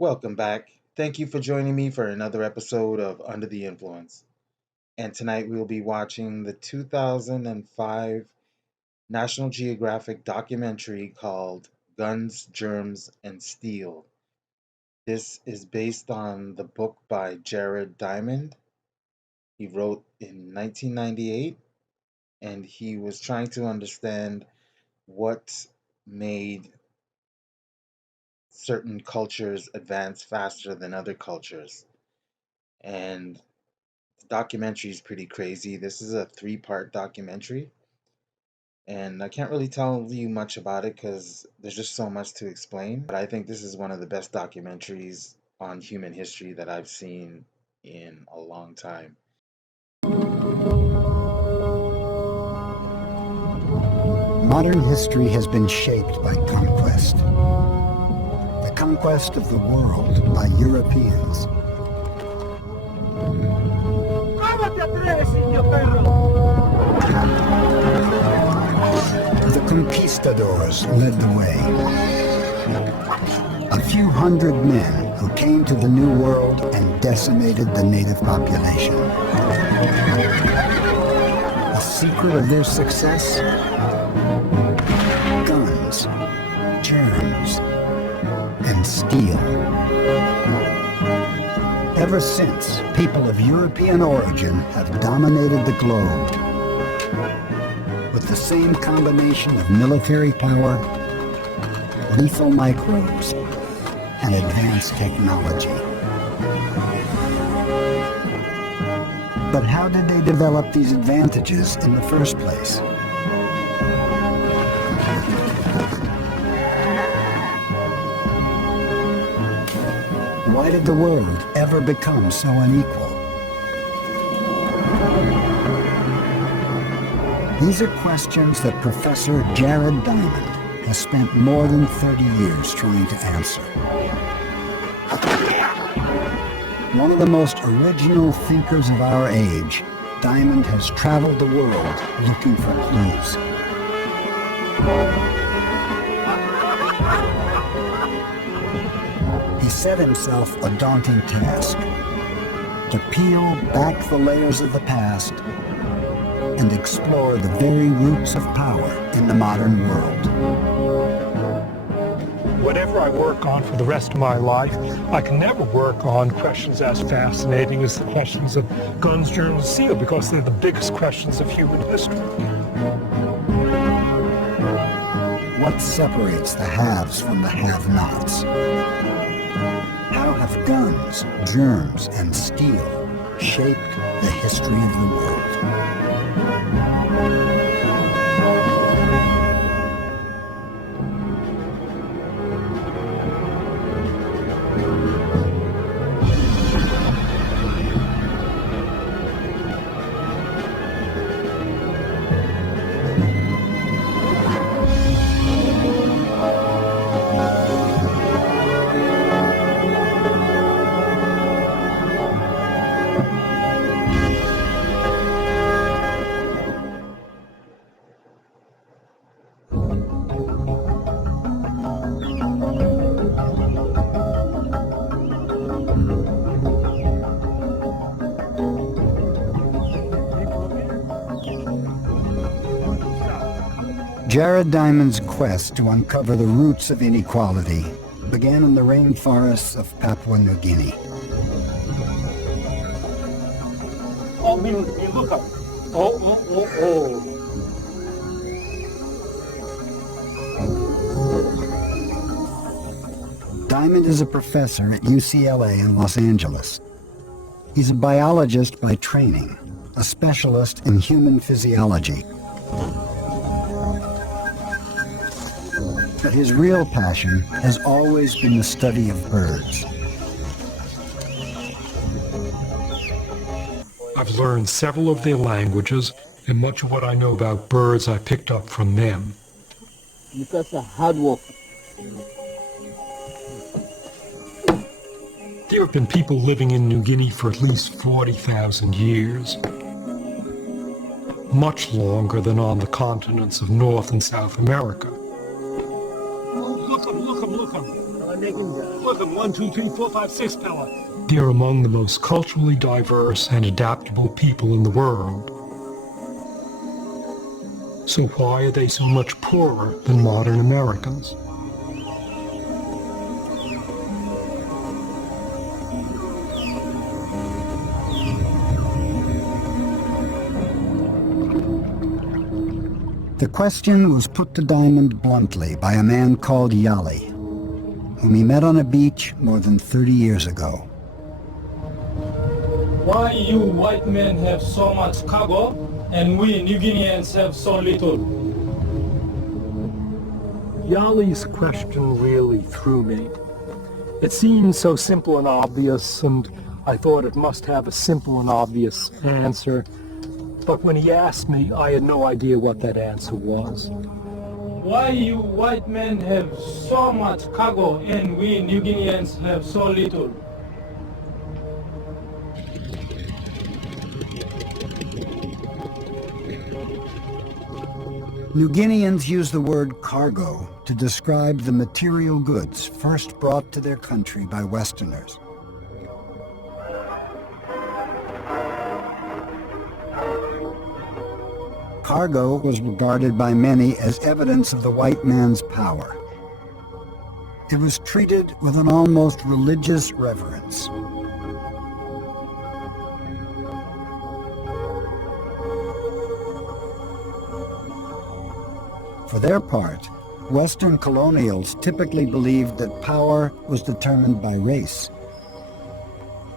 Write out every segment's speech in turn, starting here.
Welcome back. Thank you for joining me for another episode of Under the Influence. And tonight we'll be watching the 2005 National Geographic documentary called Guns, Germs, and Steel. This is based on the book by Jared Diamond. He wrote in 1998, and he was trying to understand what made certain cultures advance faster than other cultures. And the documentary is pretty crazy. This is a three-part documentary, and I can't really tell you much about it because there's just so much to explain. But I think this is one of the best documentaries on human history that I've seen in a long time. Modern history has been shaped by conquest. The conquest of the world by Europeans. The conquistadors led the way. A few hundred men who came to the New World and decimated the native population. The secret of their success? Guns, germs, and steel. Ever since, people of European origin have dominated the globe with the same combination of military power, lethal microbes, and advanced technology. But how did they develop these advantages in the first place? Why did the world ever become so unequal? These are questions that Professor Jared Diamond has spent more than 30 years trying to answer. One of the most original thinkers of our age, Diamond has traveled the world looking for clues. He set himself a daunting task: to peel back the layers of the past and explore the very roots of power in the modern world. Whatever I work on for the rest of my life, I can never work on questions as fascinating as the questions of guns, germs, and steel, because they're the biggest questions of human history. What separates the haves from the have-nots? How have guns, germs, and steel shaped the history of the world? Jared Diamond's quest to uncover the roots of inequality began in the rainforests of Papua New Guinea. Look up. Oh. Diamond is a professor at UCLA in Los Angeles. He's a biologist by training, a specialist in human physiology. But his real passion has always been the study of birds. I've learned several of their languages, and much of what I know about birds I picked up from them. Because of hard work. There have been people living in New Guinea for at least 40,000 years. Much longer than on the continents of North and South America. Look 'em. Welcome, 1, 2, 3, 4, 5, 6 fella. They're among the most culturally diverse and adaptable people in the world. So why are they so much poorer than modern Americans? The question was put to Diamond bluntly by a man called Yali, whom he met on a beach more than 30 years ago. Why you white men have so much cargo and we New Guineans have so little? Yali's question really threw me. It seemed so simple and obvious, and I thought it must have a simple and obvious answer. But when he asked me, I had no idea what that answer was. Why you white men have so much cargo and we New Guineans have so little? New Guineans use the word cargo to describe the material goods first brought to their country by Westerners. Cargo was regarded by many as evidence of the white man's power. It was treated with an almost religious reverence. For their part, Western colonials typically believed that power was determined by race.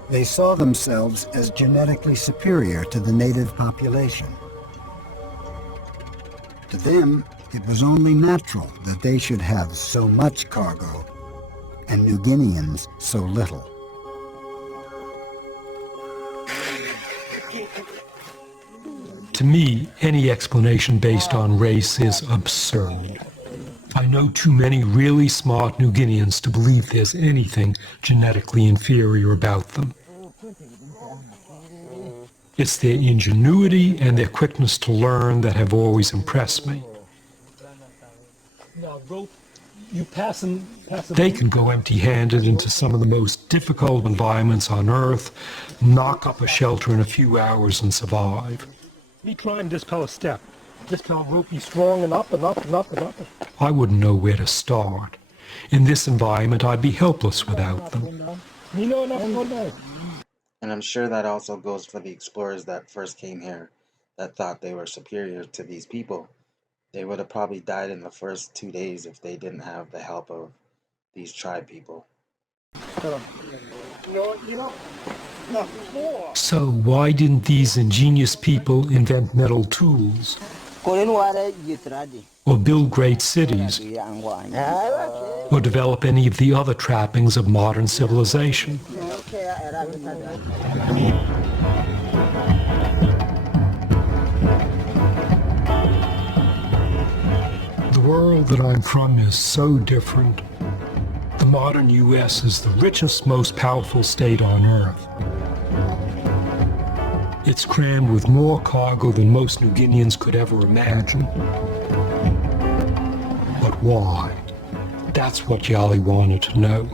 They saw themselves as genetically superior to the native population. To them, it was only natural that they should have so much cargo, and New Guineans so little. To me, any explanation based on race is absurd. I know too many really smart New Guineans to believe there's anything genetically inferior about them. It's their ingenuity and their quickness to learn that have always impressed me. Now, you pass them. They can go empty-handed into some of the most difficult environments on Earth, knock up a shelter in a few hours and survive. We climb this fella step. This fella will be strong and up and up and up and up. I wouldn't know where to start. In this environment, I'd be helpless without them. And I'm sure that also goes for the explorers that first came here that thought they were superior to these people. They would have probably died in the first 2 days if they didn't have the help of these tribe people. So why didn't these ingenious people invent metal tools or build great cities or develop any of the other trappings of modern civilization? The world that I'm from is so different. The modern U.S. is the richest, most powerful state on Earth. It's crammed with more cargo than most New Guineans could ever imagine. But why? That's what Yali wanted to know.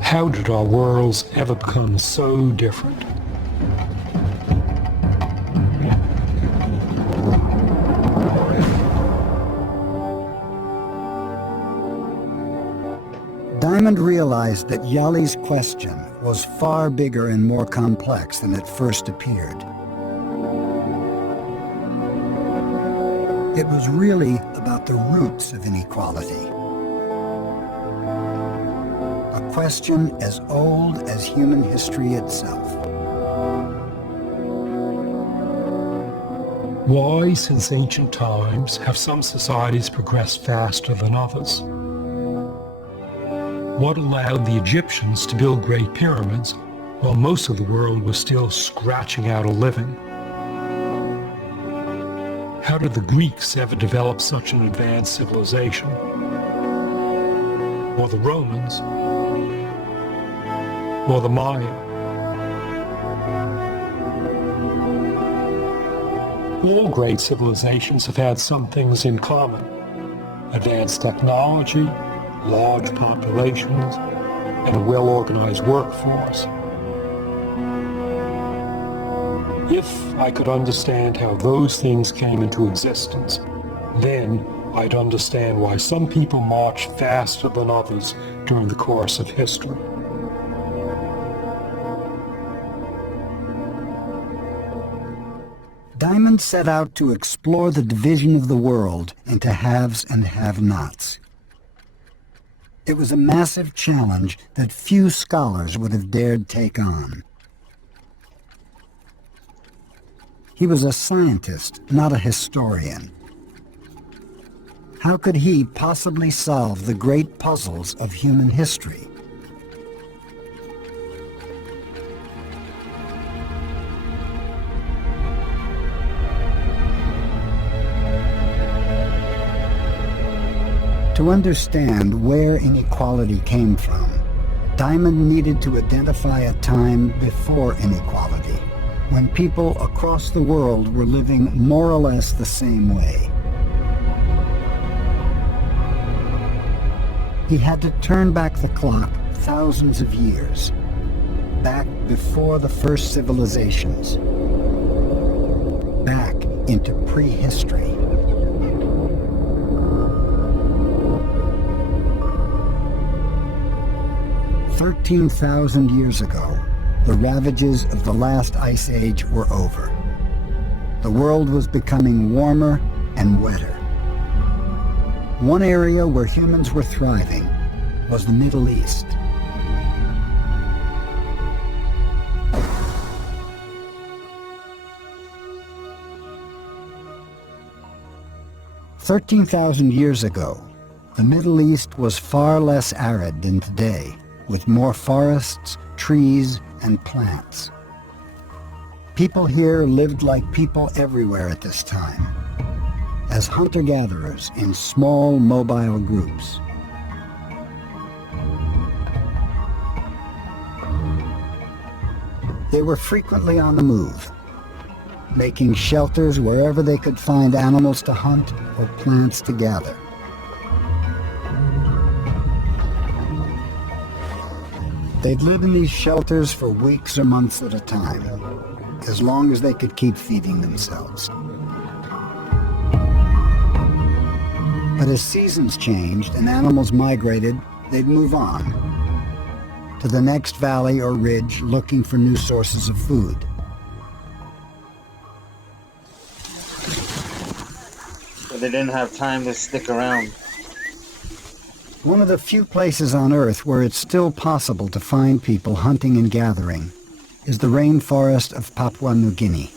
How did our worlds ever become so different? Diamond realized that Yali's question was far bigger and more complex than it first appeared. It was really about the roots of inequality. A question as old as human history itself. Why, since ancient times, have some societies progressed faster than others? What allowed the Egyptians to build great pyramids while most of the world was still scratching out a living? How did the Greeks ever develop such an advanced civilization? Or the Romans? Or the Maya? All great civilizations have had some things in common. advanced technology, large populations, and a well-organized workforce. If I could understand how those things came into existence, then I'd understand why some people marched faster than others during the course of history. Diamond set out to explore the division of the world into haves and have-nots. It was a massive challenge that few scholars would have dared take on. He was a scientist, not a historian. How could he possibly solve the great puzzles of human history? To understand where inequality came from, Diamond needed to identify a time before inequality, when people across the world were living more or less the same way. He had to turn back the clock thousands of years, back before the first civilizations, back into prehistory. 13,000 years ago, the ravages of the last ice age were over. The world was becoming warmer and wetter. One area where humans were thriving was the Middle East. "13,000 years ago, the Middle East was far less arid than today, with more forests, trees, and plants. People here lived like people everywhere at this time, as hunter-gatherers in small, mobile groups. They were frequently on the move, making shelters wherever they could find animals to hunt or plants to gather. They'd live in these shelters for weeks or months at a time, as long as they could keep feeding themselves. But as seasons changed and animals migrated, they'd move on to the next valley or ridge looking for new sources of food. But they didn't have time to stick around. One of the few places on Earth where it's still possible to find people hunting and gathering is the rainforest of Papua New Guinea.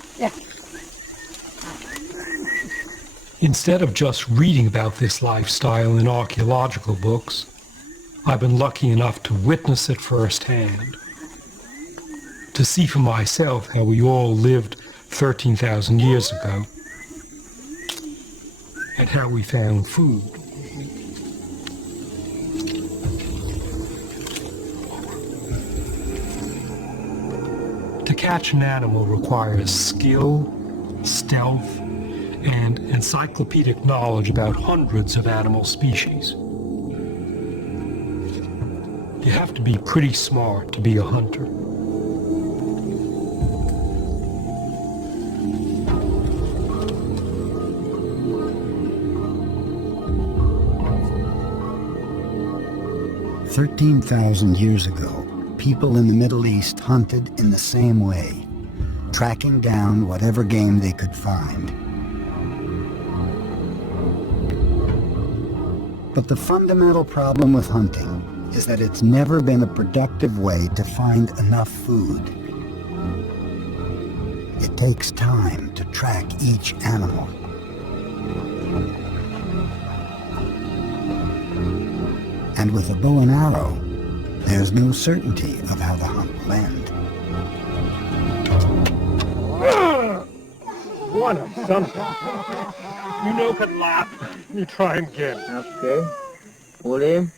Instead of just reading about this lifestyle in archaeological books, I've been lucky enough to witness it firsthand, to see for myself how we all lived 13,000 years ago, and how we found food. To catch an animal requires skill, stealth, and encyclopedic knowledge about hundreds of animal species. You have to be pretty smart to be a hunter. "13,000 years ago, people in the Middle East hunted in the same way, tracking down whatever game they could find. But the fundamental problem with hunting is that it's never been a productive way to find enough food. It takes time to track each animal. And with a bow and arrow, there's no certainty of how the hunt will end. One of something. You know could laugh. You try again. Okay. Pull him.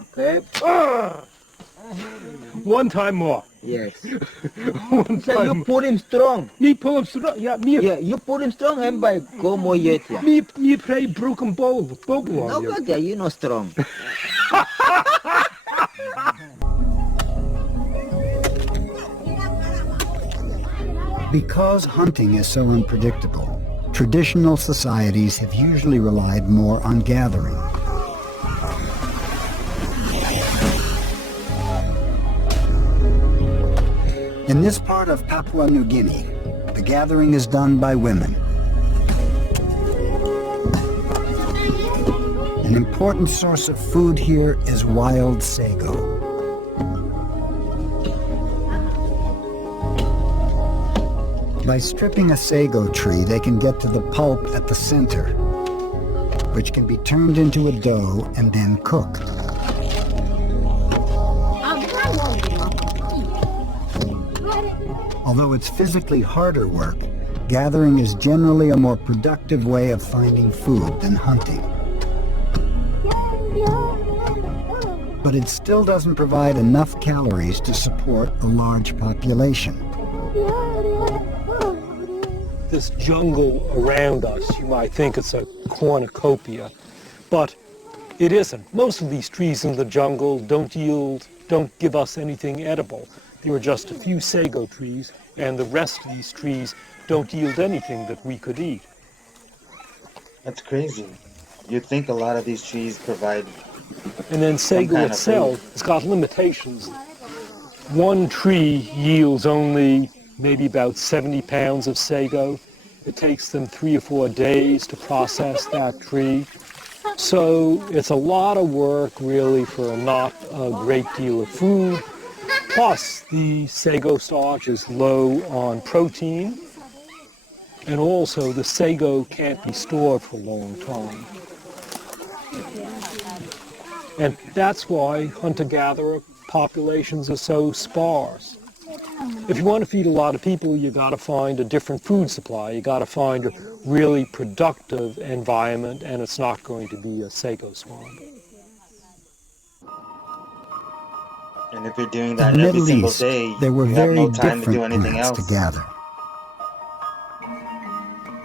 Okay. One time more. Yes. One So you time, pull him strong. me pull him strong. Yeah, Yeah, you pull him strong and by go more yet. Yeah. me play broken bubble No on you. good, yeah, you know strong. Because hunting is so unpredictable, traditional societies have usually relied more on gathering. In this part of Papua New Guinea, the gathering is done by women. An important source of food here is wild sago. By stripping a sago tree, they can get to the pulp at the center, which can be turned into a dough and then cooked. Although it's physically harder work, gathering is generally a more productive way of finding food than hunting. But it still doesn't provide enough calories to support a large population. This jungle around us, you might think it's a cornucopia, but it isn't. Most of these trees in the jungle don't give us anything edible. There are just a few sago trees, and the rest of these trees don't yield anything that we could eat. That's crazy. You'd think a lot of these trees provide. And then sago kind of itself has got limitations. One tree yields only maybe about 70 pounds of sago. It takes them 3 or 4 days to process that tree. So it's a lot of work really for not a great deal of food. Plus the sago starch is low on protein. And also the sago can't be stored for a long time. And that's why hunter-gatherer populations are so sparse. If you want to feed a lot of people, you got to find a different food supply. You got to find a really productive environment, and it's not going to be a sago swamp. And if you're doing In that the every Middle single East, day, there were you have very no time to do different anything plants else. to gather.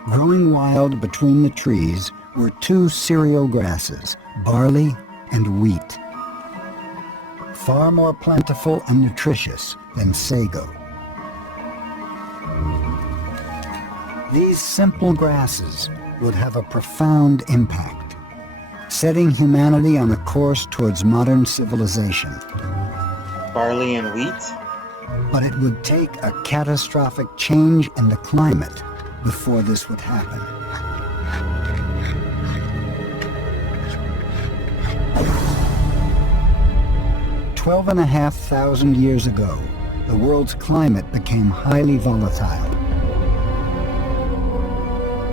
Growing wild between the trees were 2 cereal grasses, barley and wheat. Far more plentiful and nutritious than sago. These simple grasses would have a profound impact, setting humanity on a course towards modern civilization. Barley and wheat? But it would take a catastrophic change in the climate before this would happen. 12,500 years ago, the world's climate became highly volatile.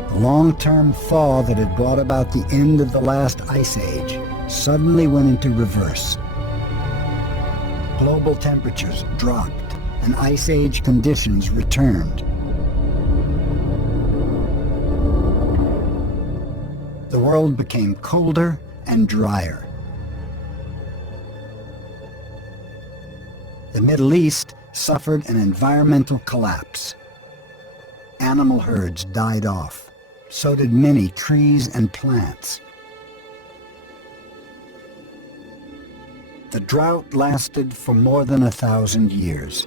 The long-term thaw that had brought about the end of the last ice age suddenly went into reverse. Global temperatures dropped and ice age conditions returned. The world became colder and drier. The Middle East suffered an environmental collapse. Animal herds died off. So did many trees and plants. The drought lasted for more than 1,000 years.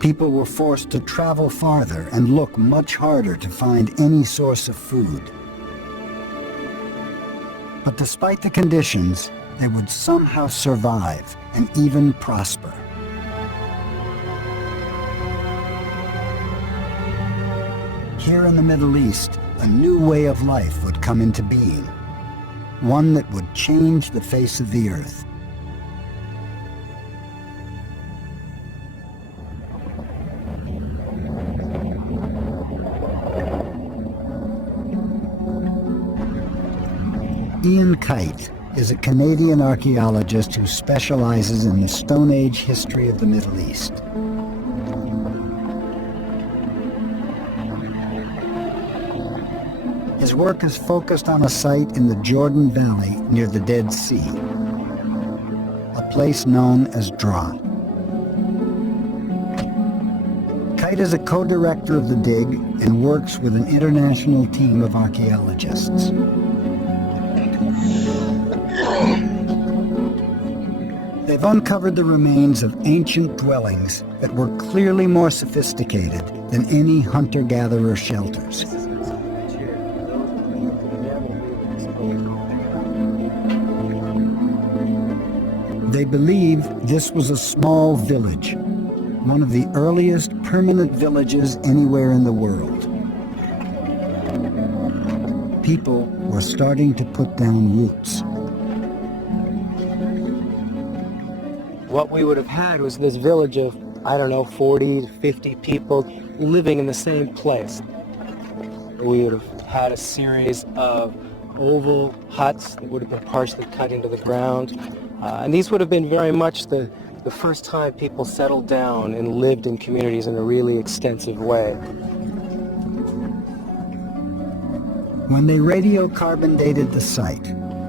People were forced to travel farther and look much harder to find any source of food. But despite the conditions, they would somehow survive and even prosper. Here in the Middle East, a new way of life would come into being, one that would change the face of the earth. Ian Kite is a Canadian archaeologist who specializes in the Stone Age history of the Middle East. His work is focused on a site in the Jordan Valley near the Dead Sea, a place known as Dra. Kite is a co-director of the dig and works with an international team of archaeologists. They've uncovered the remains of ancient dwellings that were clearly more sophisticated than any hunter-gatherer shelters. They believe this was a small village, one of the earliest permanent villages anywhere in the world. People were starting to put down roots. What we would have had was this village of, 40 to 50 people living in the same place. We would have had a series of oval huts that would have been partially cut into the ground. And these would have been very much the first time people settled down and lived in communities in a really extensive way. When they radiocarbon dated the site,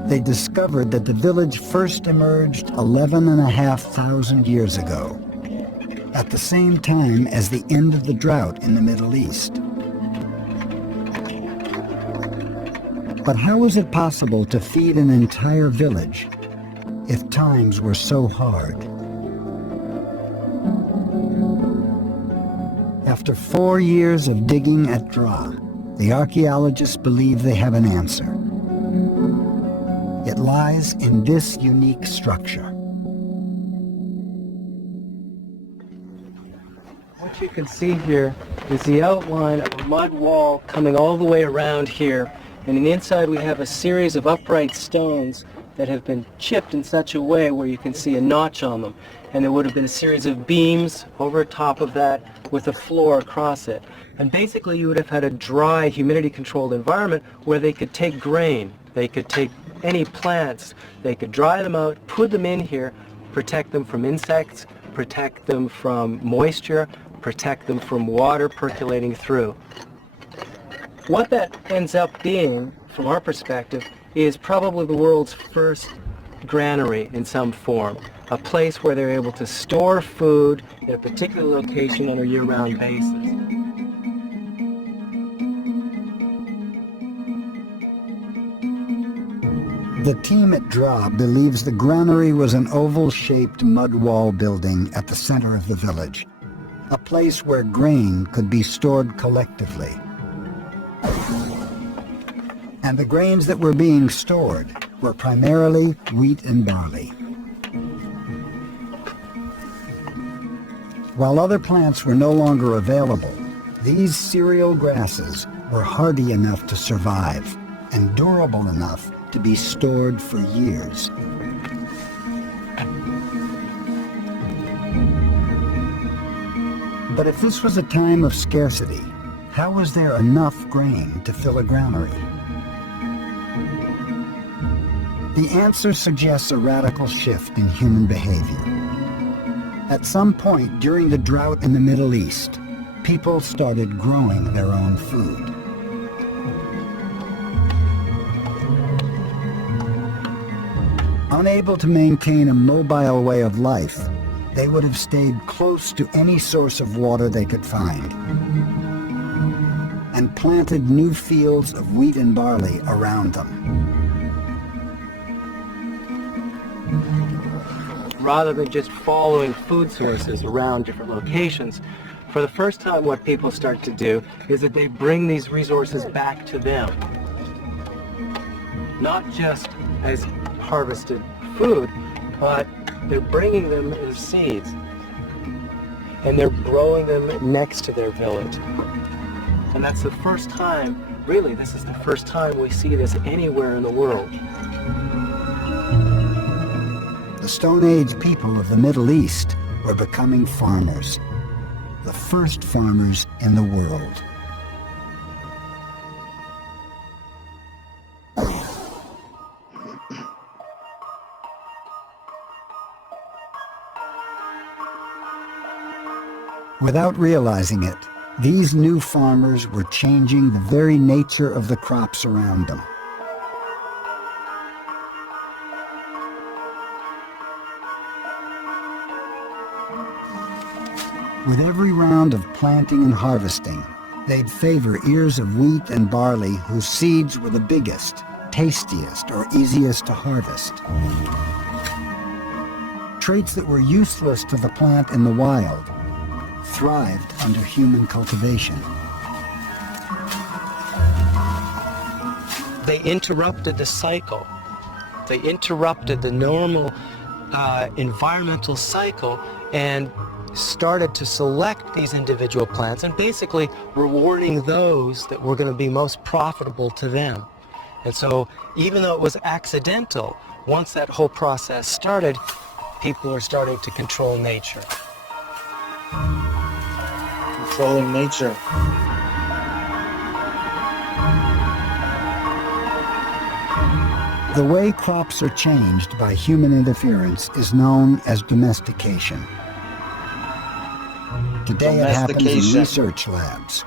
they discovered that the village first emerged 11,500 years ago, at the same time as the end of the drought in the Middle East. But how was it possible to feed an entire village if times were so hard? After 4 years of digging at Dra, the archaeologists believe they have an answer. It lies in this unique structure. What you can see here is the outline of a mud wall coming all the way around here. And on the inside we have a series of upright stones that have been chipped in such a way where you can see a notch on them. And there would have been a series of beams over top of that with a floor across it. And basically you would have had a dry, humidity-controlled environment where they could take grain, they could take any plants, they could dry them out, put them in here, protect them from insects, protect them from moisture, protect them from water percolating through. What that ends up being, from our perspective, is probably the world's first granary in some form, a place where they're able to store food in a particular location on a year-round basis. The team at Dra believes the granary was an oval-shaped mud wall building at the center of the village, a place where grain could be stored collectively. And the grains that were being stored were primarily wheat and barley. While other plants were no longer available, these cereal grasses were hardy enough to survive and durable enough to be stored for years. But if this was a time of scarcity, how was there enough grain to fill a granary? The answer suggests a radical shift in human behavior. At some point during the drought in the Middle East, people started growing their own food. Unable to maintain a mobile way of life, they would have stayed close to any source of water they could find and planted new fields of wheat and barley around them. Rather than just following food sources around different locations, for the first time what people start to do is that they bring these resources back to them. Not just as harvested food, but they're bringing them as seeds. And they're growing them next to their village. And that's the first time, really, this is the first time we see this anywhere in the world. The Stone Age people of the Middle East were becoming farmers, the first farmers in the world. Without realizing it, These new farmers were changing the very nature of the crops around them. With every round of planting and harvesting, they'd favor ears of wheat and barley whose seeds were the biggest, tastiest, or easiest to harvest. Traits that were useless to the plant in the wild thrived under human cultivation. They interrupted the cycle. They interrupted the normal environmental cycle and started to select these individual plants and basically rewarding those that were going to be most profitable to them. And so even though it was accidental, once that whole process started, people are starting to control nature. Controlling nature. The way crops are changed by human interference is known as domestication. Today it happens in research labs,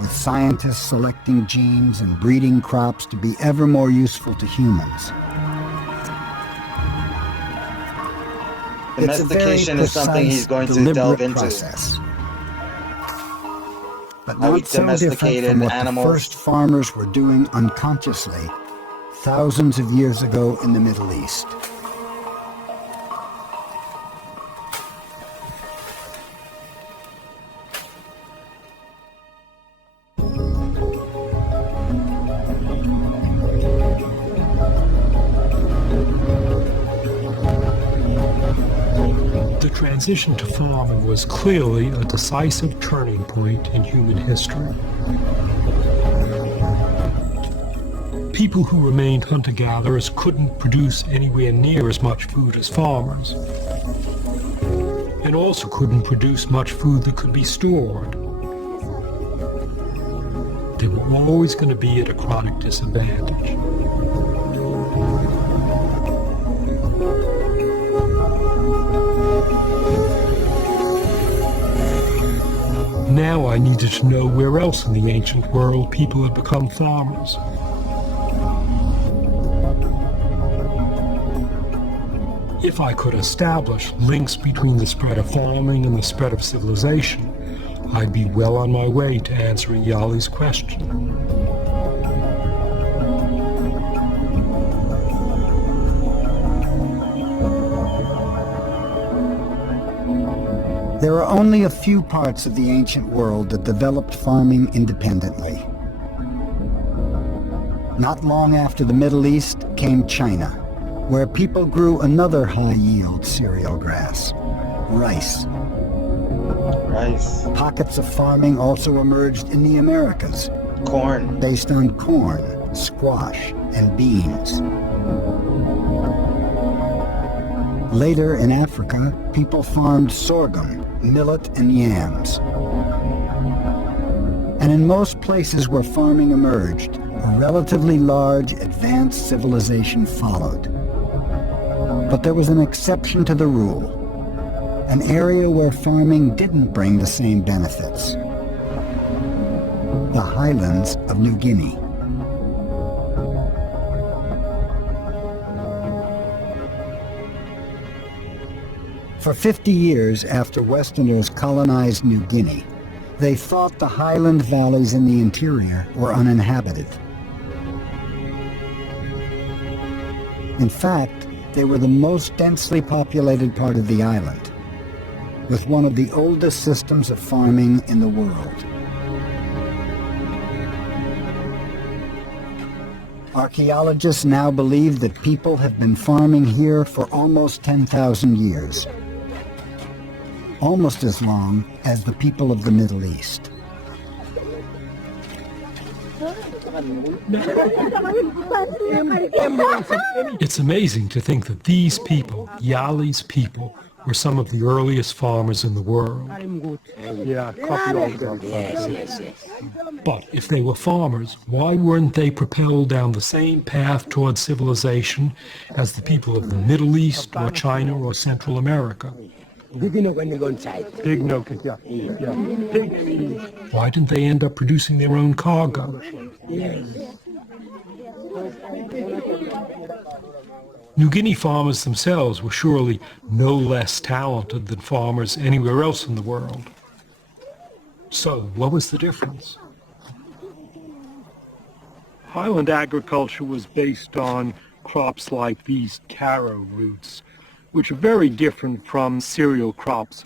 with scientists selecting genes and breeding crops to be ever more useful to humans. Domestication is something he's going to delve into. Process. But How he not so different domesticated from what animals. the first farmers were doing unconsciously thousands of years ago in the Middle East. The transition to farming was clearly a decisive turning point in human history. People who remained hunter-gatherers couldn't produce anywhere near as much food as farmers, and also couldn't produce much food that could be stored. They were always going to be at a chronic disadvantage. Now I needed to know where else in the ancient world people had become farmers. If I could establish links between the spread of farming and the spread of civilization, I'd be well on my way to answering Yali's question. There are only a few parts of the ancient world that developed farming independently. Not long after the Middle East came China, where people grew another high-yield cereal grass, rice. Rice. Pockets of farming also emerged in the Americas, Corn. based on corn, squash, and beans. Later in Africa, people farmed sorghum, millet, and yams. And in most places where farming emerged, a relatively large, advanced civilization followed. But there was an exception to the rule, an area where farming didn't bring the same benefits: the highlands of New Guinea. For 50 years after Westerners colonized New Guinea, they thought the highland valleys in the interior were uninhabited. In fact, they were the most densely populated part of the island, with one of the oldest systems of farming in the world. Archaeologists now believe that people have been farming here for almost 10,000 years, almost as long as the people of the Middle East. It's amazing to think that these people, Yali's people, were some of the earliest farmers in the world. But if they were farmers, why weren't they propelled down the same path towards civilization as the people of the Middle East or China or Central America? Pig milk, yeah. Why didn't they end up producing their own cargo? New Guinea farmers themselves were surely no less talented than farmers anywhere else in the world. So, what was the difference? Highland agriculture was based on crops like these taro roots, which are very different from cereal crops.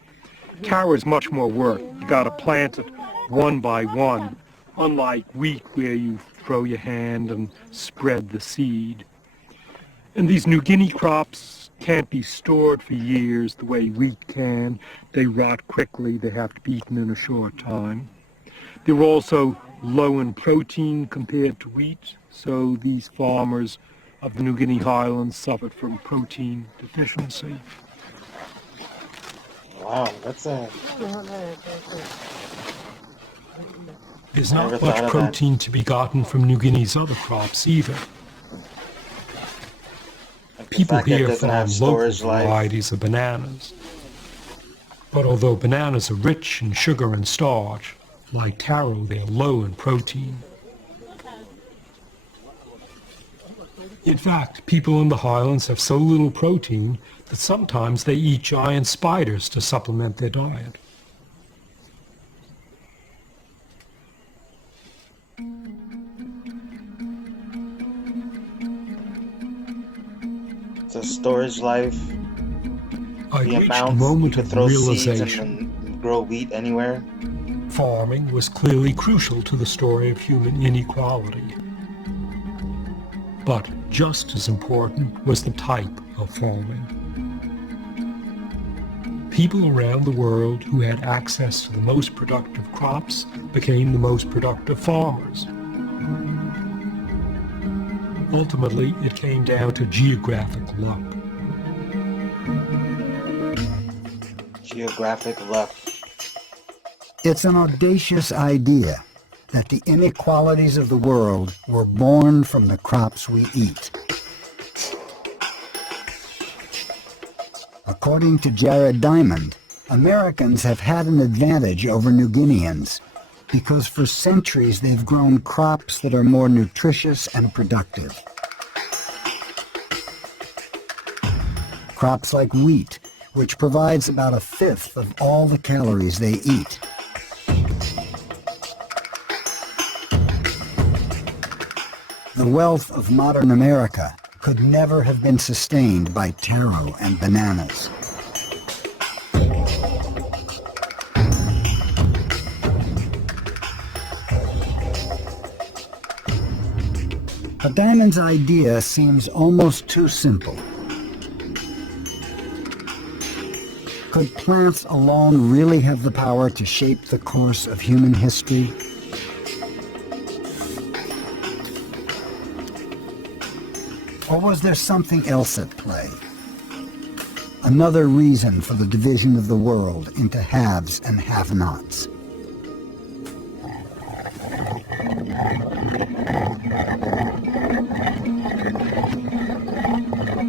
Taro is much more work. You gotta plant it one by one, unlike wheat where you throw your hand and spread the seed. And these New Guinea crops can't be stored for years the way wheat can. They rot quickly. They have to be eaten in a short time. They're also low in protein compared to wheat, so these farmers of the New Guinea highlands suffered from protein deficiency. Wow, that's a. There's Never not thought much of protein to be gotten from New Guinea's other crops either. Like the People fact that it here doesn't farm have local storage life. varieties of bananas. But although bananas are rich in sugar and starch, like taro, they're low in protein. In fact, people in the highlands have so little protein that sometimes they eat giant spiders to supplement their diet. So storage life, I the reached a amounts you moment could of throw seeds realization. and grow wheat anywhere. Farming was clearly crucial to the story of human inequality. But just as important was the type of farming. People around the world who had access to the most productive crops became the most productive farmers. Ultimately, it came down to geographic luck. Geographic luck. It's an audacious idea that the inequalities of the world were born from the crops we eat. According to Jared Diamond, Americans have had an advantage over New Guineans because for centuries they've grown crops that are more nutritious and productive. Crops like wheat, which provides about a fifth of all the calories they eat. The wealth of modern America could never have been sustained by taro and bananas. But Diamond's idea seems almost too simple. Could plants alone really have the power to shape the course of human history? Or was there something else at play? Another reason for the division of the world into haves and have-nots.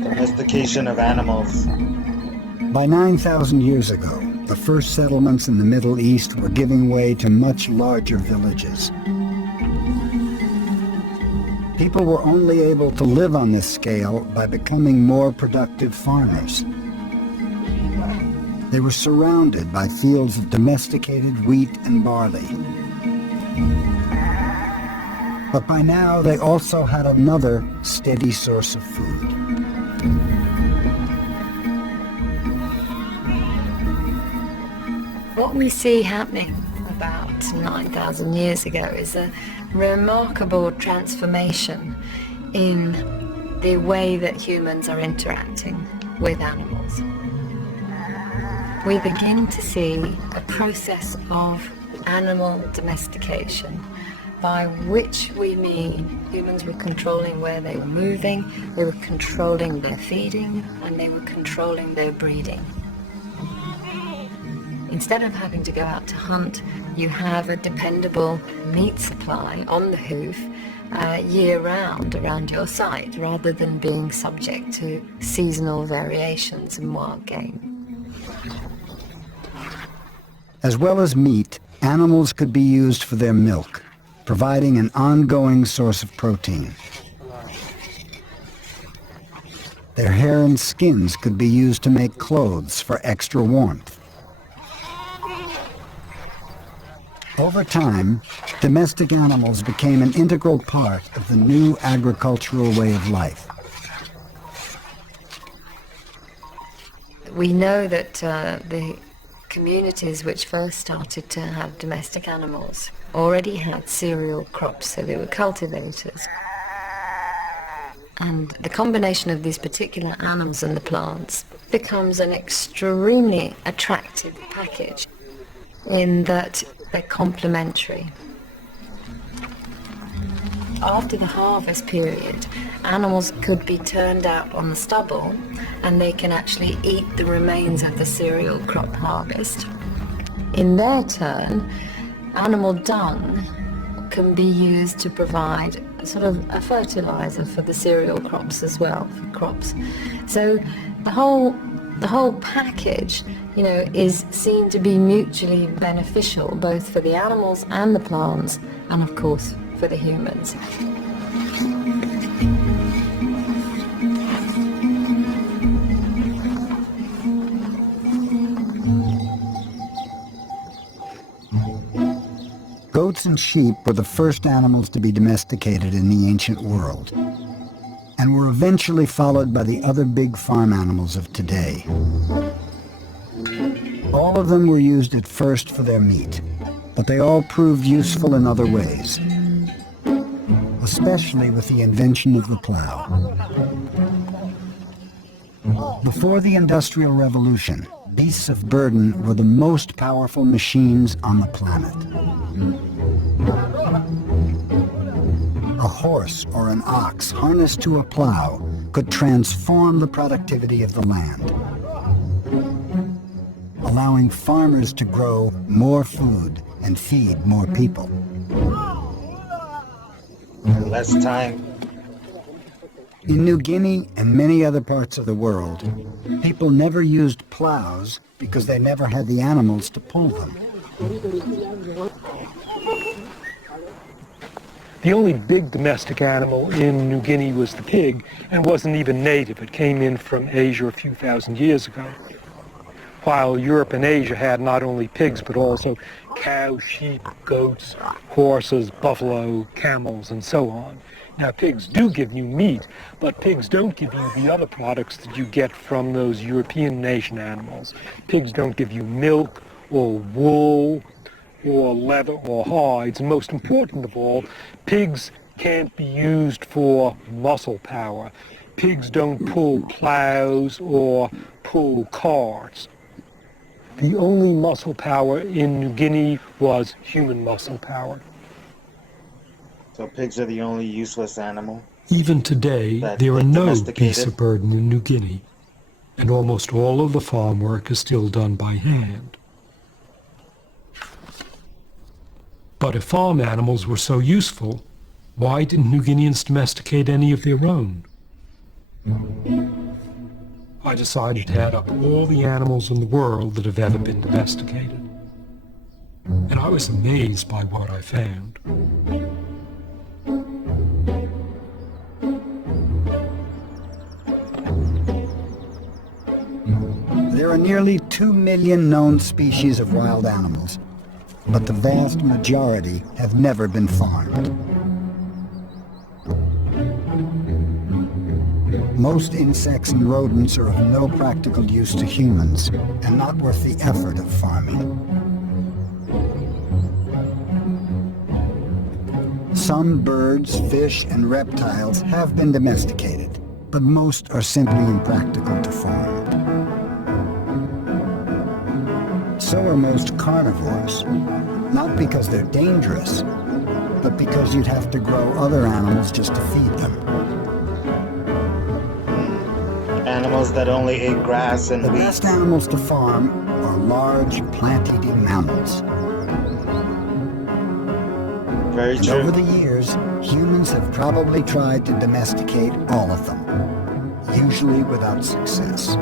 Domestication of animals. By 9,000 years ago, the first settlements in the Middle East were giving way to much larger villages. People were only able to live on this scale by becoming more productive farmers. They were surrounded by fields of domesticated wheat and barley. But by now, they also had another steady source of food. What we see happening about 9,000 years ago is a remarkable transformation in the way that humans are interacting with animals. We begin to see a process of animal domestication, by which we mean humans were controlling where they were moving, they were controlling their feeding, and they were controlling their breeding. Instead of having to go out to hunt, you have a dependable meat supply on the hoof year-round around your site, rather than being subject to seasonal variations in wild game. As well as meat, animals could be used for their milk, providing an ongoing source of protein. Their hair and skins could be used to make clothes for extra warmth. Over time, domestic animals became an integral part of the new agricultural way of life. We know that the communities which first started to have domestic animals already had cereal crops, so they were cultivators. And the combination of these particular animals and the plants becomes an extremely attractive package in that they're complementary. After the harvest period, animals could be turned out on the stubble and they can actually eat the remains of the cereal crop harvest. In their turn, animal dung can be used to provide sort of a fertilizer for the cereal crops as well, for crops. So the whole package, is seen to be mutually beneficial both for the animals and the plants, and of course for the humans. Goats and sheep were the first animals to be domesticated in the ancient world, and were eventually followed by the other big farm animals of today. All of them were used at first for their meat, but they all proved useful in other ways, especially with the invention of the plow. Before the Industrial Revolution, beasts of burden were the most powerful machines on the planet. A horse or an ox harnessed to a plow could transform the productivity of the land, allowing farmers to grow more food and feed more people. In less time. In New Guinea and many other parts of the world, people never used plows because they never had the animals to pull them. The only big domestic animal in New Guinea was the pig, and wasn't even native. It came in from Asia a few thousand years ago. While Europe and Asia had not only pigs, but also cows, sheep, goats, horses, buffalo, camels, and so on. Now, pigs do give you meat, but pigs don't give you the other products that you get from those European nation animals. Pigs don't give you milk or wool or leather or hides, and most important of all, pigs can't be used for muscle power. Pigs don't pull plows or pull carts. The only muscle power in New Guinea was human muscle power. So pigs are the only useless animal? Even today, there are no beasts of burden in New Guinea, and almost all of the farm work is still done by hand. But if farm animals were so useful, why didn't New Guineans domesticate any of their own? I decided to add up all the animals in the world that have ever been domesticated. And I was amazed by what I found. There are nearly 2 million known species of wild animals, but the vast majority have never been farmed. Most insects and rodents are of no practical use to humans and not worth the effort of farming. Some birds, fish, and reptiles have been domesticated, but most are simply impractical to farm. So are most carnivores, not because they're dangerous, but because you'd have to grow other animals just to feed them. Animals that only ate grass and The wheat. best animals to farm are large, plant-eating mammals. Very And over true. the years, humans have probably tried to domesticate all of them, usually without success.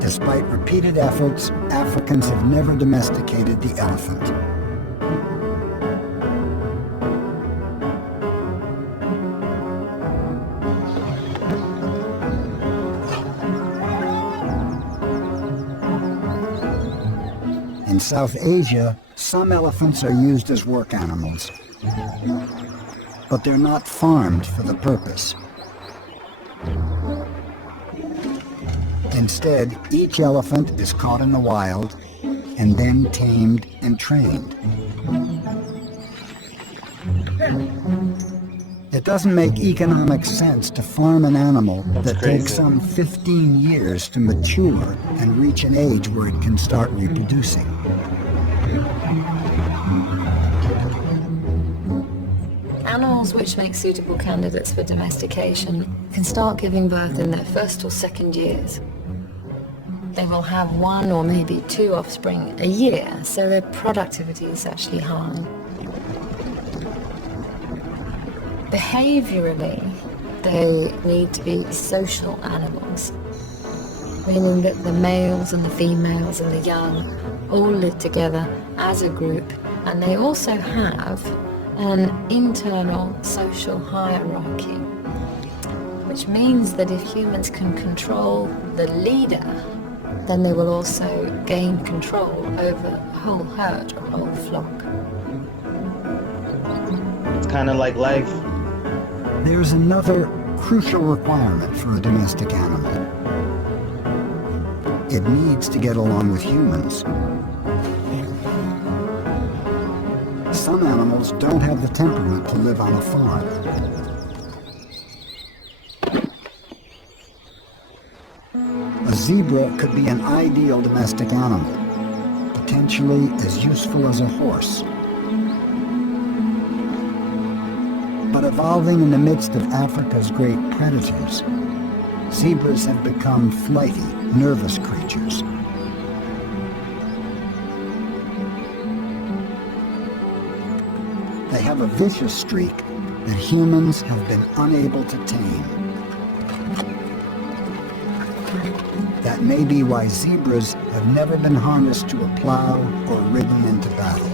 To Despite repeated efforts, Africans have never domesticated the elephant. In South Asia, some elephants are used as work animals, but they're not farmed for the purpose. Instead, each elephant is caught in the wild and then tamed and trained. It doesn't make economic sense to farm an animal that takes some 15 years to mature and reach an age where it can start reproducing. Animals which make suitable candidates for domestication can start giving birth in their first or second years. They will have one or maybe two offspring a year, so their productivity is actually high. Behaviorally, they need to be social animals, meaning that the males and the females and the young all live together as a group, and they also have an internal social hierarchy, which means that if humans can control the leader, then they will also gain control over a whole herd or whole flock. It's kind of like life. There's another crucial requirement for a domestic animal. It needs to get along with humans. Some animals don't have the temperament to live on a farm. A zebra could be an ideal domestic animal, potentially as useful as a horse. But evolving in the midst of Africa's great predators, zebras have become flighty, nervous creatures. They have a vicious streak that humans have been unable to tame. That may be why zebras have never been harnessed to a plow or ridden into battle.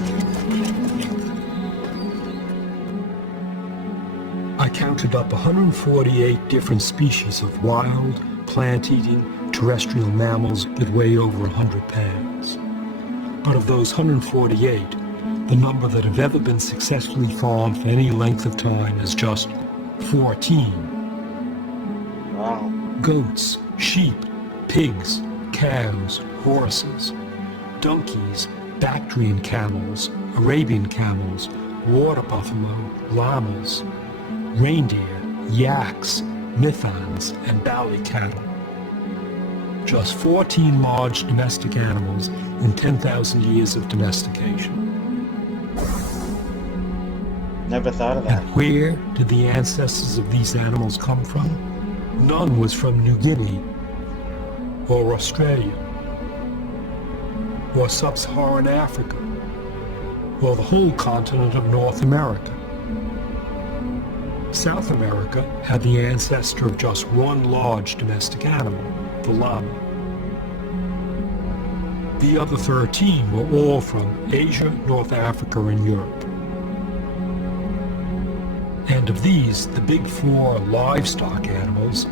I counted up 148 different species of wild, plant-eating, terrestrial mammals that weigh over 100 pounds. But of those 148, the number that have ever been successfully farmed for any length of time is just 14. Wow. Goats, sheep, pigs, cows, horses, donkeys, Bactrian camels, Arabian camels, water buffalo, llamas, reindeer, yaks, mithans, and Bali cattle. Just 14 large domestic animals in 10,000 years of domestication. Never thought of that. And where did the ancestors of these animals come from? None was from New Guinea, or Australia, or sub-Saharan Africa, or the whole continent of North America. South America had the ancestor of just one large domestic animal, the llama. The other 13 were all from Asia, North Africa, and Europe. And of these, the big four livestock animals,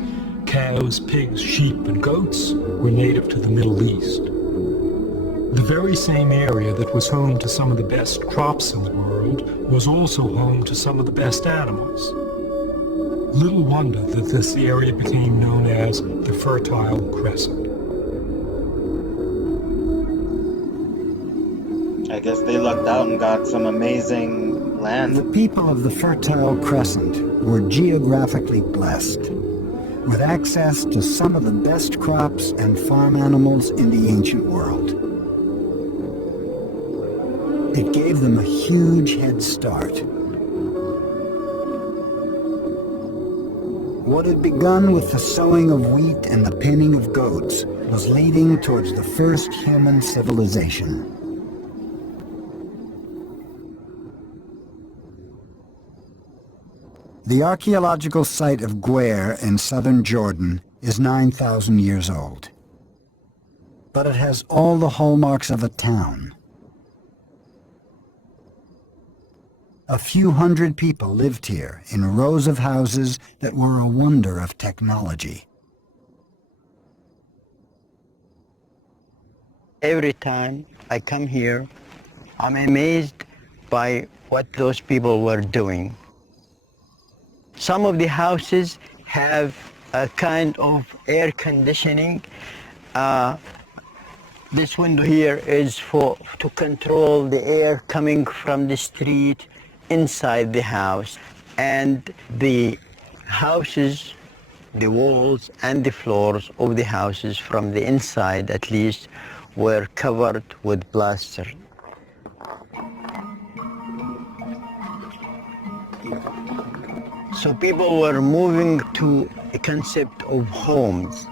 cows, pigs, sheep, and goats, were native to the Middle East. The very same area that was home to some of the best crops in the world was also home to some of the best animals. Little wonder that this area became known as the Fertile Crescent. I guess they lucked out and got some amazing land. The people of the Fertile Crescent were geographically blessed, with access to some of the best crops and farm animals in the ancient world. It gave them a huge head start. What had begun with the sowing of wheat and the penning of goats was leading towards the first human civilization. The archaeological site of Guer in southern Jordan is 9,000 years old. but it has all the hallmarks of a town. A few hundred people lived here in rows of houses that were a wonder of technology. Every time I come here, I'm amazed by what those people were doing. Some of the houses have a kind of air conditioning. This window here is to control the air coming from the street inside the house. And the houses, the walls and the floors of the houses from the inside at least were covered with plaster. So people were moving to a concept of homes.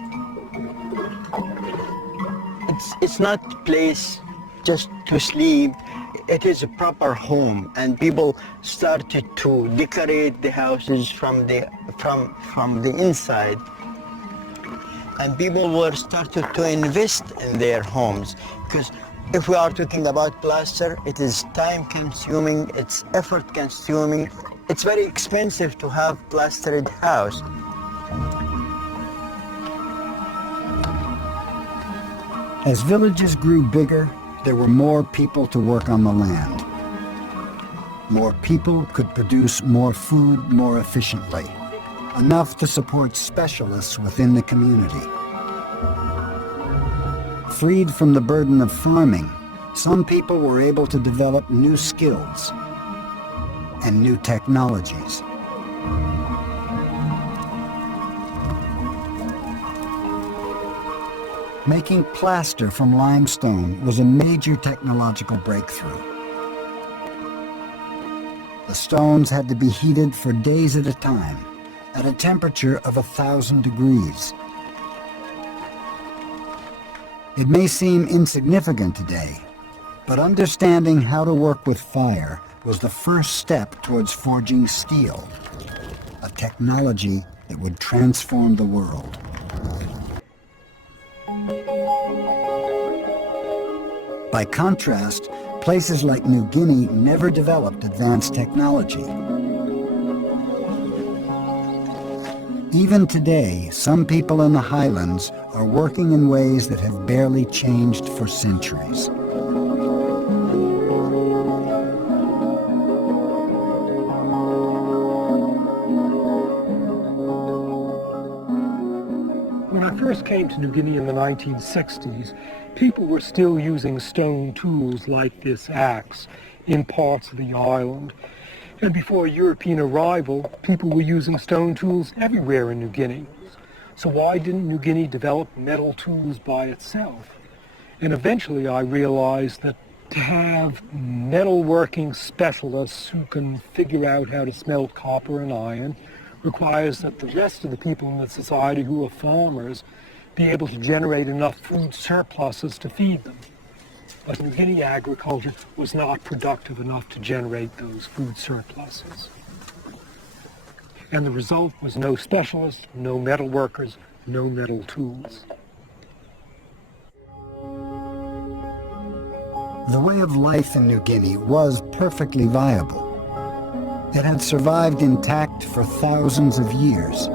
It's not a place just to sleep, it is a proper home, and people started to decorate the houses from the inside. And people were started to invest in their homes, because if we are talking about plaster, it is time consuming, it's effort consuming, it's very expensive to have plastered house. As villages grew bigger, there were more people to work on the land. More people could produce more food more efficiently, enough to support specialists within the community. Freed from the burden of farming, some people were able to develop new skills and new technologies. Making plaster from limestone was a major technological breakthrough. The stones had to be heated for days at a time, at a temperature of 1,000 degrees. It may seem insignificant today, but understanding how to work with fire was the first step towards forging steel, a technology that would transform the world. By contrast, places like New Guinea never developed advanced technology. Even today, some people in the highlands are working in ways that have barely changed for centuries. When I first came to New Guinea in the 1960s, people were still using stone tools like this axe in parts of the island. And before European arrival, people were using stone tools everywhere in New Guinea. So why didn't New Guinea develop metal tools by itself? And eventually I realized that to have metalworking specialists who can figure out how to smelt copper and iron requires that the rest of the people in the society who are farmers be able to generate enough food surpluses to feed them. But New Guinea agriculture was not productive enough to generate those food surpluses. And the result was no specialists, no metal workers, no metal tools. The way of life in New Guinea was perfectly viable. It had survived intact for thousands of years.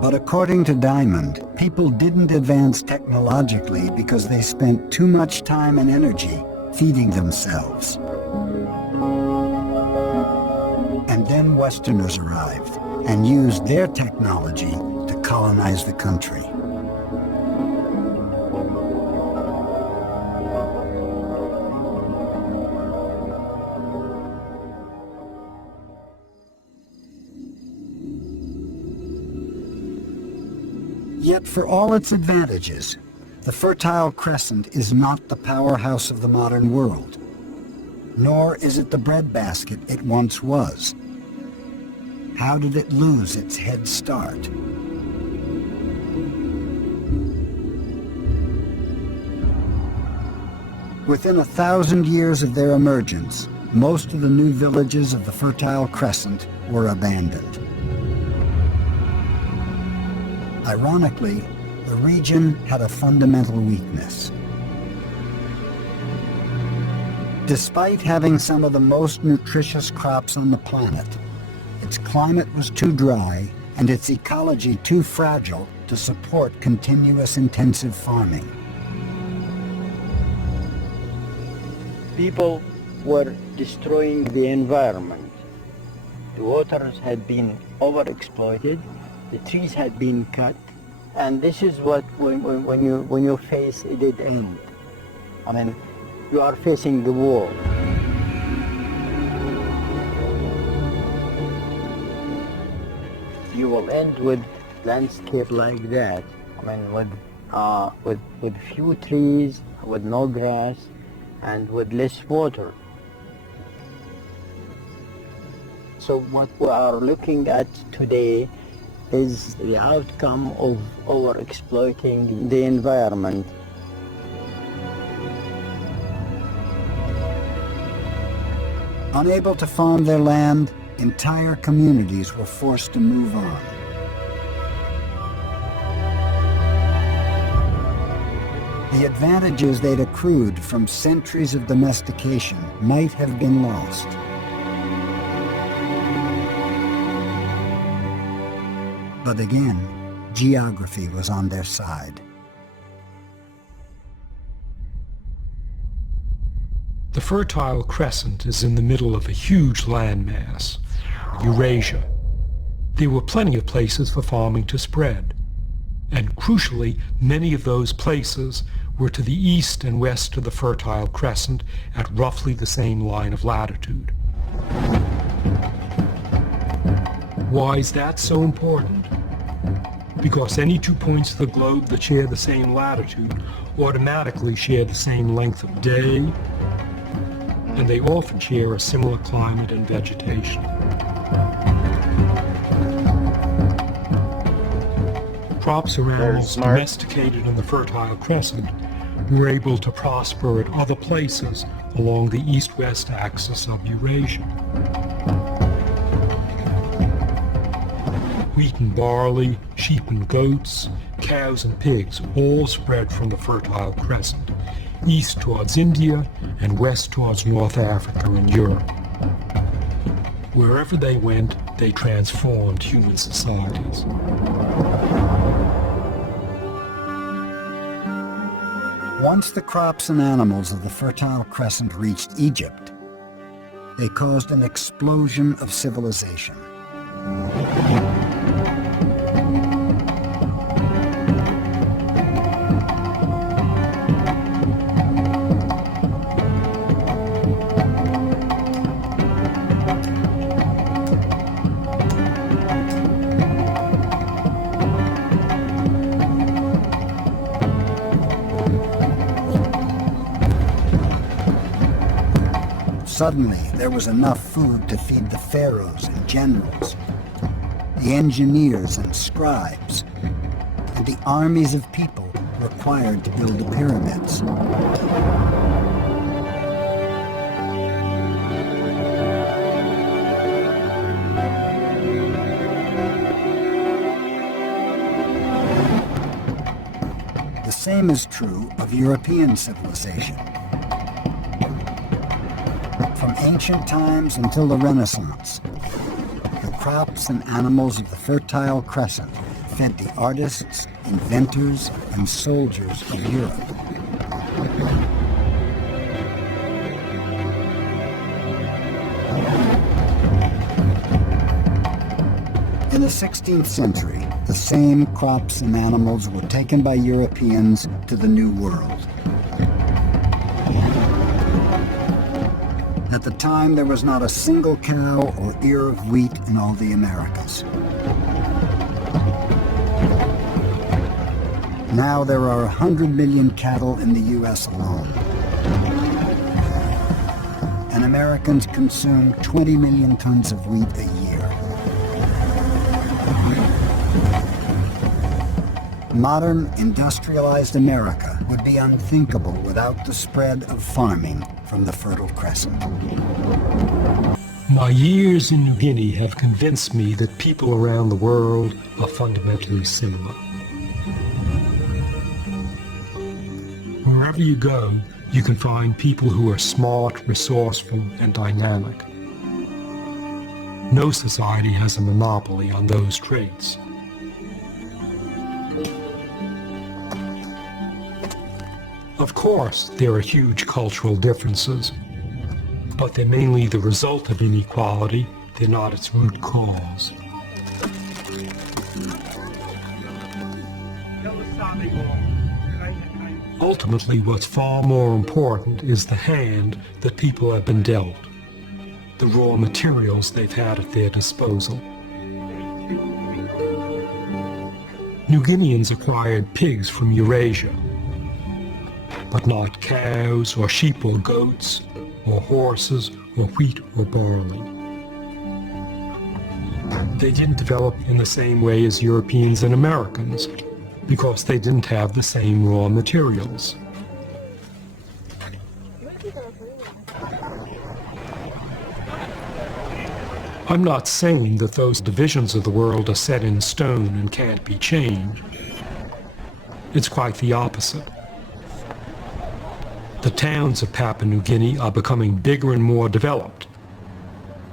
But according to Diamond, people didn't advance technologically because they spent too much time and energy feeding themselves. And then Westerners arrived and used their technology to colonize the country. Yet for all its advantages, the Fertile Crescent is not the powerhouse of the modern world, nor is it the breadbasket it once was. How did it lose its head start? Within 1,000 years of their emergence, most of the new villages of the Fertile Crescent were abandoned. Ironically, the region had a fundamental weakness. Despite having some of the most nutritious crops on the planet, its climate was too dry and its ecology too fragile to support continuous intensive farming. People were destroying the environment. The waters had been overexploited, the trees had been cut, and this is what when you face a dead end. I mean, you are facing the wall. You will end with landscape like that. I mean, with few trees, with no grass, and with less water. So what we are looking at today is the outcome of overexploiting the environment. Unable to farm their land, entire communities were forced to move on. The advantages they'd accrued from centuries of domestication might have been lost. But again, geography was on their side. The Fertile Crescent is in the middle of a huge landmass, Eurasia. There were plenty of places for farming to spread, and crucially, many of those places were to the east and west of the Fertile Crescent at roughly the same line of latitude. Why is that so important? Because any 2 points of the globe that share the same latitude automatically share the same length of day, and they often share a similar climate and vegetation. Crops or animals domesticated in the Fertile Crescent were able to prosper at other places along the east-west axis of Eurasia. Wheat and barley, sheep and goats, cows and pigs all spread from the Fertile Crescent, east towards India and west towards North Africa and Europe. Wherever they went, they transformed human societies. Once the crops and animals of the Fertile Crescent reached Egypt, they caused an explosion of civilization. Suddenly, there was enough food to feed the pharaohs and generals, the engineers and scribes, and the armies of people required to build the pyramids. The same is true of European civilization. From ancient times until the Renaissance, the crops and animals of the Fertile Crescent fed the artists, inventors, and soldiers of Europe. In the 16th century, the same crops and animals were taken by Europeans to the New World. At the time, there was not a single cow or ear of wheat in all the Americas. Now there are 100 million cattle in the U.S. alone. And Americans consume 20 million tons of wheat a year. Modern industrialized America would be unthinkable without the spread of farming from the Fertile Crescent. My years in New Guinea have convinced me that people around the world are fundamentally similar. Wherever you go, you can find people who are smart, resourceful, and dynamic. No society has a monopoly on those traits. Of course, there are huge cultural differences, but they're mainly the result of inequality. They're not its root cause. Ultimately, what's far more important is the hand that people have been dealt, the raw materials they've had at their disposal. New Guineans acquired pigs from Eurasia, but not cows or sheep or goats, or horses or wheat or barley. They didn't develop in the same way as Europeans and Americans, because they didn't have the same raw materials. I'm not saying that those divisions of the world are set in stone and can't be changed. It's quite the opposite. The towns of Papua New Guinea are becoming bigger and more developed,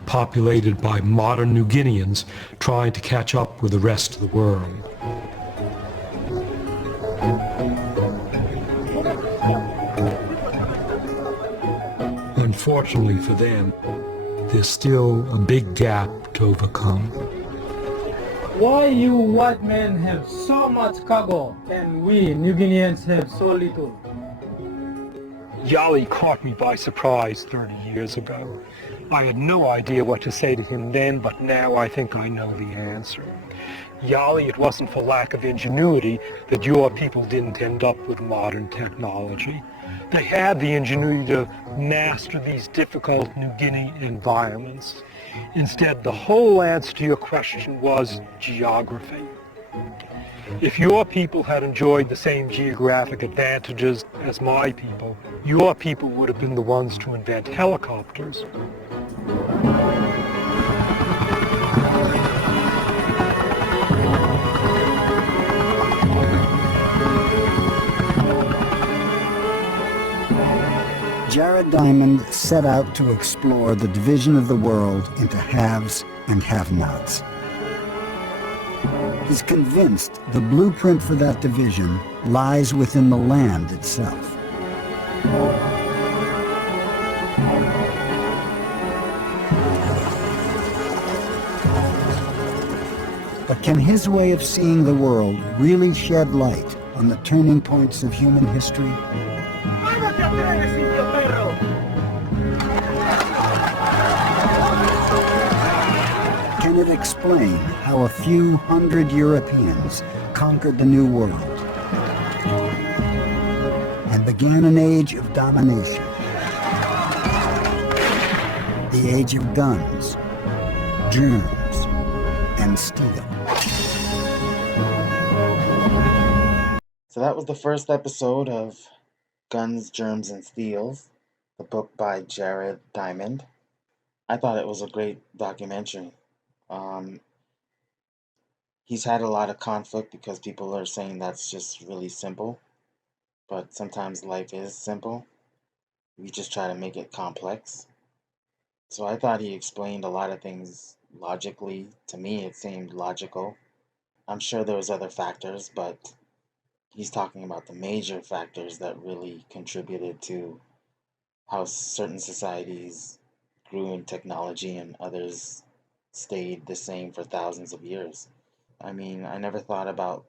populated by modern New Guineans trying to catch up with the rest of the world. Unfortunately for them, there's still a big gap to overcome. Why you white men have so much cargo and we New Guineans have so little? Yali caught me by surprise 30 years ago. I had no idea what to say to him then, but now I think I know the answer. Yali, it wasn't for lack of ingenuity that your people didn't end up with modern technology. They had the ingenuity to master these difficult New Guinea environments. Instead, the whole answer to your question was geography. If your people had enjoyed the same geographic advantages as my people, your people would have been the ones to invent helicopters. Jared Diamond set out to explore the division of the world into haves and have-nots. He's convinced the blueprint for that division lies within the land itself. But can his way of seeing the world really shed light on the turning points of human history? Can it explain how a few hundred Europeans conquered the New World and began an age of domination? The age of guns, germs, and steel. So that was the first episode of Guns, Germs, and Steels, the book by Jared Diamond. I thought it was a great documentary. He's had a lot of conflict because people are saying that's just really simple, but sometimes life is simple. We just try to make it complex. So I thought he explained a lot of things logically. To me, it seemed logical. I'm sure there was other factors, but he's talking about the major factors that really contributed to how certain societies grew in technology and others stayed the same for thousands of years. I mean, I never thought about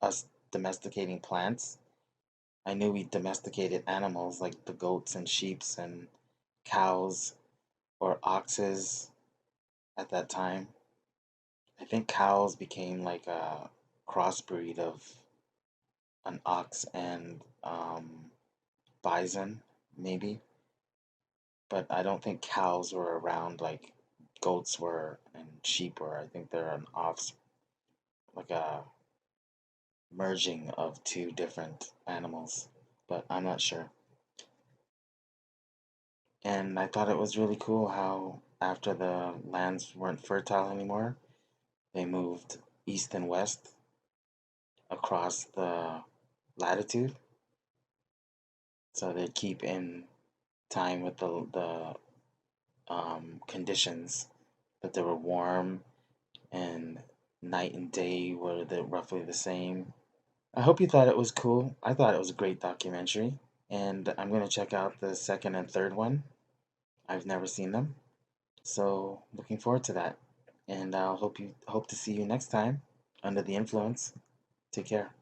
us domesticating plants. I knew we domesticated animals like the goats and sheeps and cows or oxes at that time. I think cows became like a crossbreed of an ox and bison, maybe. But I don't think cows were around like goats were and sheep were. I think they're an off, like a merging of two different animals, but I'm not sure. And I thought it was really cool how after the lands weren't fertile anymore, they moved east and west across the latitude. so they keep in time with the conditions, that they were warm and night and day were roughly the same. I hope you thought it was cool. I thought it was a great documentary, and I'm going to check out the second and third one. I've never seen them, so looking forward to that. And I'll hope to see you next time under the influence. Take care.